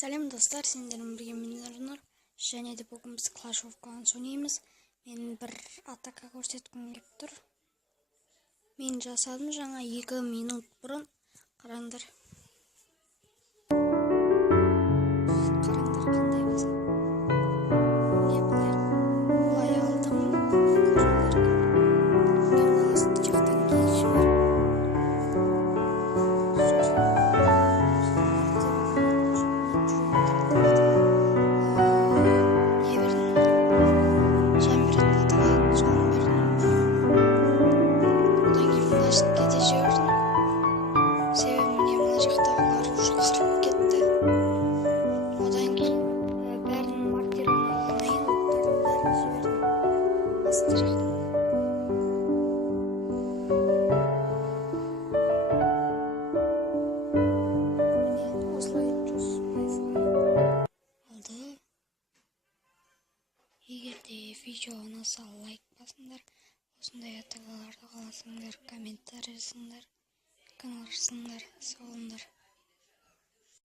Сәлем достар, сендермен бірге мен Ернұр, және де бүгін біз Clash of Clans ойнаймыз. Мен бір атака көрсеткім келіп тұр. Мен жасадым жаңа 2 минут бұрын. Қараңдар. Қараңдар қандай болса. Не былай алдым. Мен баласты жақтан кейін жіберіп. Егерде видеоны лайк басыңдар, осындай аталарды қаласыңдар, комментарий жазыңдар, канал ашсаңдар, сау болыңдар.